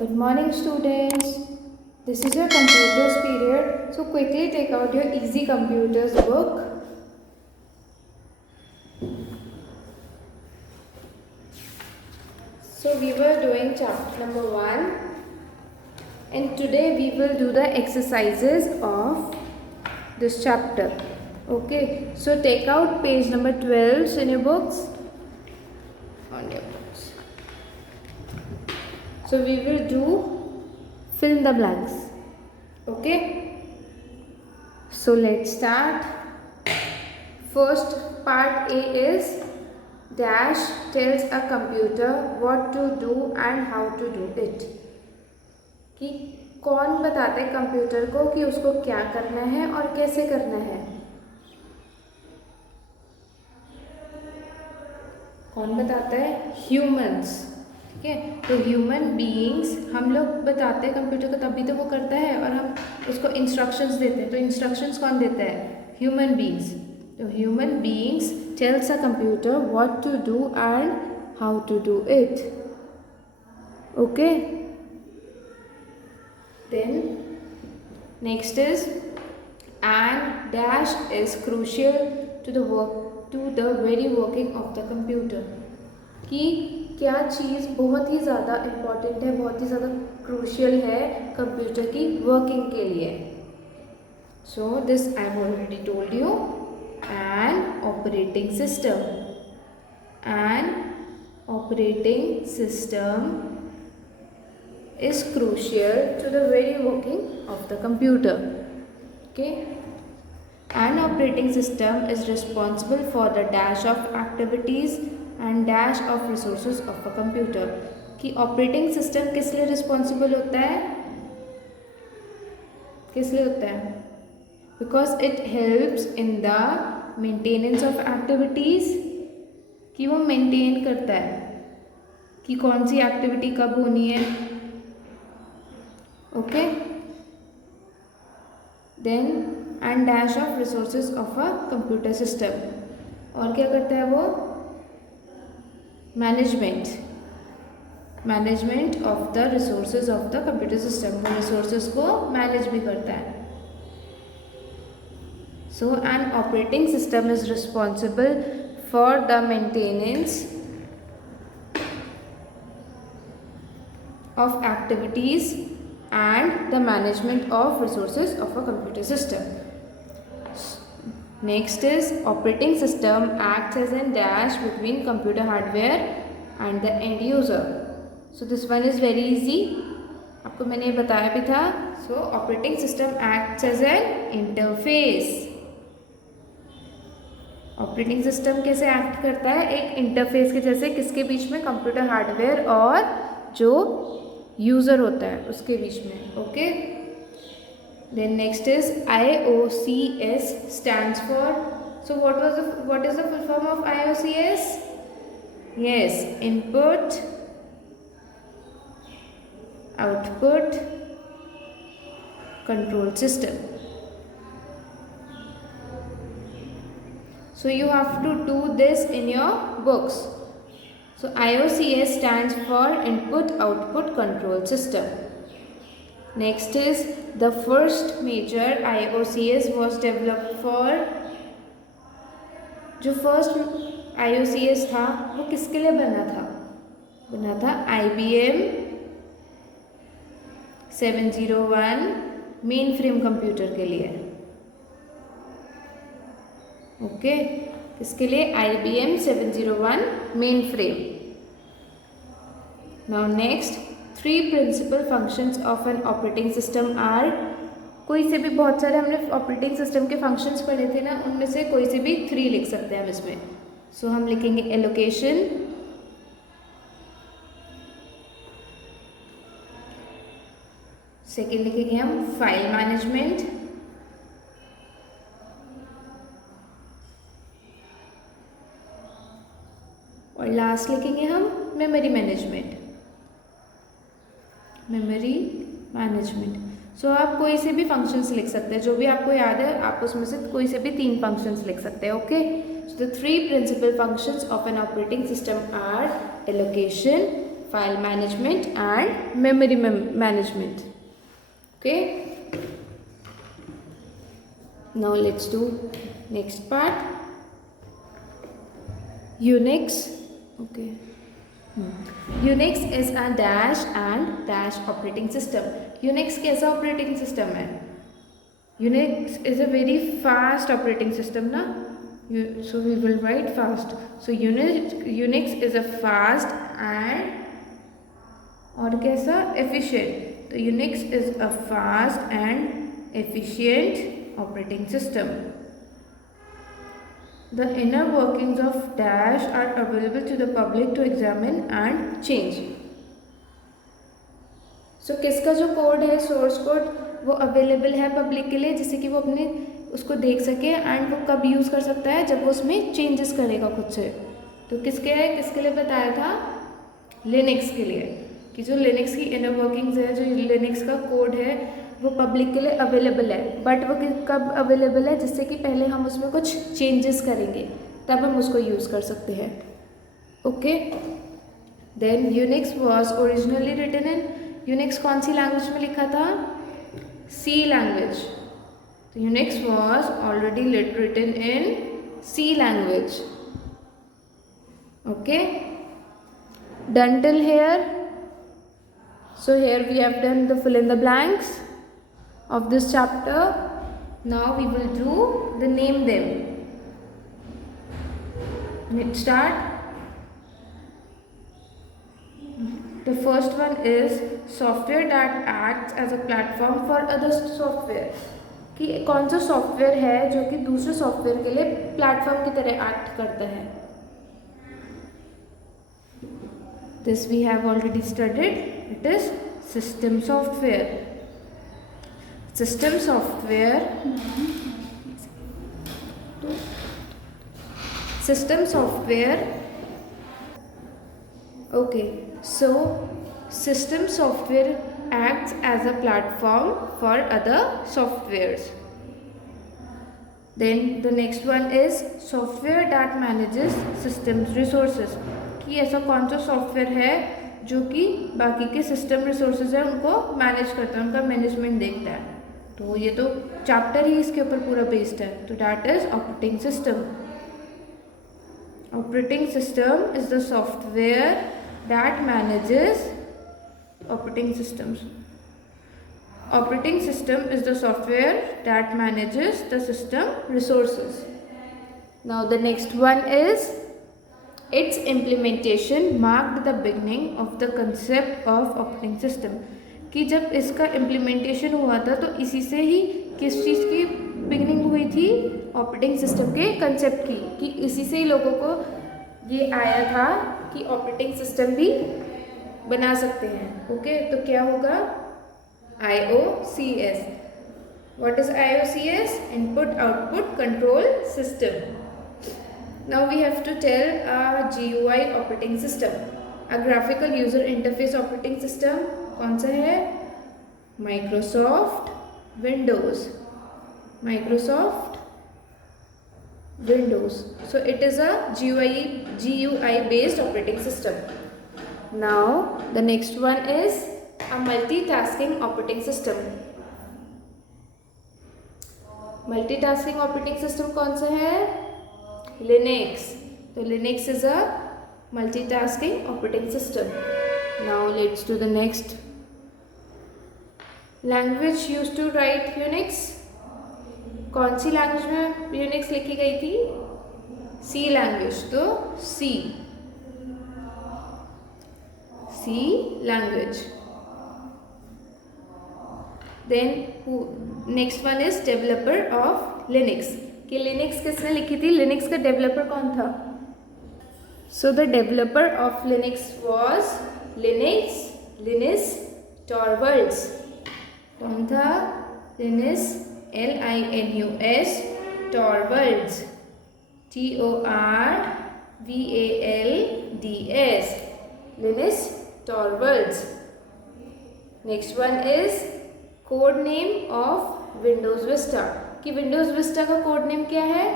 Good morning, students. This is your computers period. So quickly take out your easy computers book. So we were doing chapter number 1, and today we will do the exercises of this chapter. Okay, so take out page number 12 in your books. On your books. So we will do fill the blanks. Okay, so let's start. First part A is dash tells a computer what to do and how to do it. कि कौन बताता है कंप्यूटर को कि उसको क्या करना है और कैसे करना है? कौन बताता है? ह्यूमंस. ठीक है, तो ह्यूमन बीइंग्स हम लोग बताते हैं कंप्यूटर को, तभी तो वो करता है और हम उसको इंस्ट्रक्शंस देते हैं. तो इंस्ट्रक्शंस कौन देता है? Human beings. तो human beings tells a computer what to do and how to do it. Okay, then next is and dash is crucial to the very working of the computer. कि क्या चीज़ बहुत ही ज़्यादा इम्पॉर्टेंट है, बहुत ही ज़्यादा क्रूशियल है कंप्यूटर की वर्किंग के लिए. So this I have already told you. An operating system. An operating system is crucial to the very working of the computer. Okay, an operating system is responsible for the dash of activities and dash of resources of a computer. कि operating system किस लिए responsible होता है? किस लिए होता है? Because it helps in the maintenance of activities. कि वो maintain करता है कि कौन सी activity कब होनी है. Okay, then and dash of resources of a computer system. और क्या करता है वो? Management of the resources of the computer system. वो resources को manage भी करता है. So an operating system is responsible for the maintenance of activities and the management of resources of a computer system. Next is operating system acts as a dash between computer hardware and the end user. So this one is very easy. आपको मैंने बताया भी था. So operating system acts as an interface. Operating system कैसे एक्ट करता है? एक इंटरफेस के जैसे. किसके बीच में? कंप्यूटर हार्डवेयर और जो यूज़र होता है उसके बीच में. Okay, then next is IOCS stands for. So what is the full form of IOCS? Yes, input output control system. So you have to do this in your books. So IOCS stands for Input Output Control System. Next is the first major IOCS was developed for. जो first IOCS था वो किसके लिए बना था? बना था IBM 701 main frame computer के लिए. ओके, इसके लिए IBM 701 mainframe. Now next, 3 principal functions of an operating system are. कोई से भी, बहुत सारे हमने ऑपरेटिंग सिस्टम के फंक्शंस पढ़े थे ना, उनमें से कोई से भी 3 लिख सकते हैं हम इसमें. सो हम लिखेंगे एलोकेशन, सेकेंड लिखेंगे हम फाइल मैनेजमेंट, और लास्ट लिखेंगे हम मेमोरी मैनेजमेंट. सो आप कोई से भी फंक्शंस लिख सकते हैं, जो भी आपको याद है आप उसमें से कोई से भी 3 फंक्शंस लिख सकते हैं. Okay, so the 3 principal functions of an operating system are allocation, file management and memory management. Okay, now let's do next part. Unix. Okay. Unix is a dash and dash operating system. Unix कैसा operating system है? Unix is a very fast operating system ना, so we will write fast. So Unix is a fast and और कैसा efficient. तो Unix is a fast and efficient operating system. The inner workings of dash are available to the public to examine and change. So किसका जो कोड है, source code, वो अवेलेबल है पब्लिक के लिए, जिससे कि वो अपने उसको देख सके एंड वो कब यूज़ कर सकता है, जब वो उसमें चेंजेस करेगा खुद से. तो किसके लिए बताया था? लिनक्स के लिए, कि जो लिनक्स की इनर वर्किंग्स है, जो लिनक्स का कोड है, वो पब्लिक के लिए अवेलेबल है. बट वो कब अवेलेबल है? जिससे कि पहले हम उसमें कुछ चेंजेस करेंगे, तब हम उसको यूज़ कर सकते हैं. Okay. Then Unix was originally written in, Unix कौन सी लैंग्वेज में लिखा था? C language. तो Unix was already written in C language. Okay. Done till here. So here we have done the fill in the blanks of this chapter. Now we will do the name them. Let's start. The first one is software that acts as a platform for other software. कि कौन सा सॉफ्टवेयर है जो कि दूसरे सॉफ्टवेयर के लिए प्लेटफॉर्म की तरह एक्ट करता है? This we have already studied. It is system software. System software. System software. Okay. So system software acts as a platform for other softwares. Then the next one is software that manages systems resources. कि ऐसा कौन सा सॉफ्टवेयर है जो कि बाकी के system resources हैं उनको मैनेज करता है, उनका मैनेजमेंट देखता है. तो ये तो चैप्टर ही इसके ऊपर पूरा बेस्ड है. तो that is operating system. Operating system is the software that manages operating systems. Operating system is the software that manages the system resources. Now the next one is its implementation marked the beginning of the concept of operating system. कि जब इसका इम्प्लीमेंटेशन हुआ था तो इसी से ही किस चीज़ की बिगनिंग हुई थी? ऑपरेटिंग सिस्टम के कंसेप्ट की. कि इसी से ही लोगों को ये आया था कि ऑपरेटिंग सिस्टम भी बना सकते हैं. ओके. तो क्या होगा? IOCS. What is IOCS? Input output control system. Now we have to tell a GUI operating system. A graphical user interface operating system कौन सा है? Microsoft Windows. Microsoft Windows. So it is a GUI based operating system. Now the next one is a multitasking operating system. Multitasking operating system कौन सा है? Linux. So Linux is a multitasking operating system. Now let's do the next. Language used to write Unix. कौन सी language में Unix लिखी गई थी? C language. तो C language. Then next one is developer of Linux. कि लिनक्स किसने लिखी थी? लिनक्स का डेवलपर कौन था? So the developer of Linux was Linus Torvalds. कौन था? Linus LINUS Torvalds. TORVALDS. Linus Torvalds. Next one is code name of Windows Vista. कि विंडोज विस्टा का कोड नेम क्या है?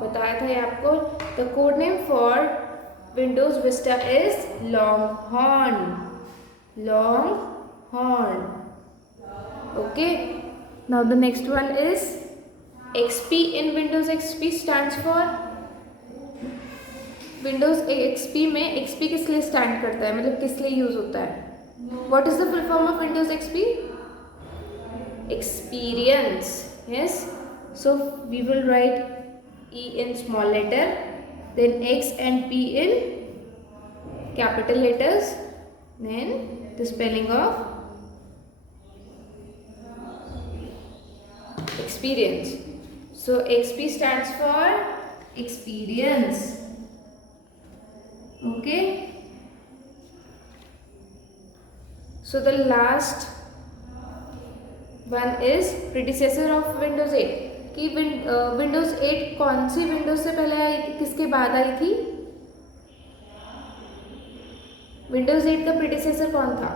बताया था ये आपको. The code name for Windows Vista is Longhorn. Longhorn. Okay. Now the next one is XP. In Windows XP stands for Windows XP में XP किस लिए स्टैंड करता है, मतलब किस लिए यूज होता है? What is the full form of Windows XP? Experience. Yes. So we will write E in small letter, then X and P in capital letters, then the spelling of experience. So XP stands for experience. Okay. So the last one is predecessor of Windows 8. कि Windows 8 कौन सी Windows से पहले आई थी, किसके बाद आई थी? Windows 8 का predecessor कौन था?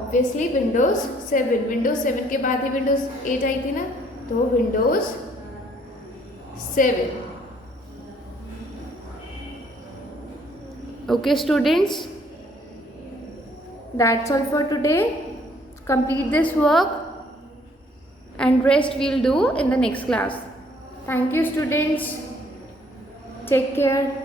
Obviously Windows 7. Windows 7 के बाद ही Windows 8 आई थी ना, तो Windows 7. Okay students, that's all for today. Complete this work and rest we'll do in the next class. Thank you students. Take care.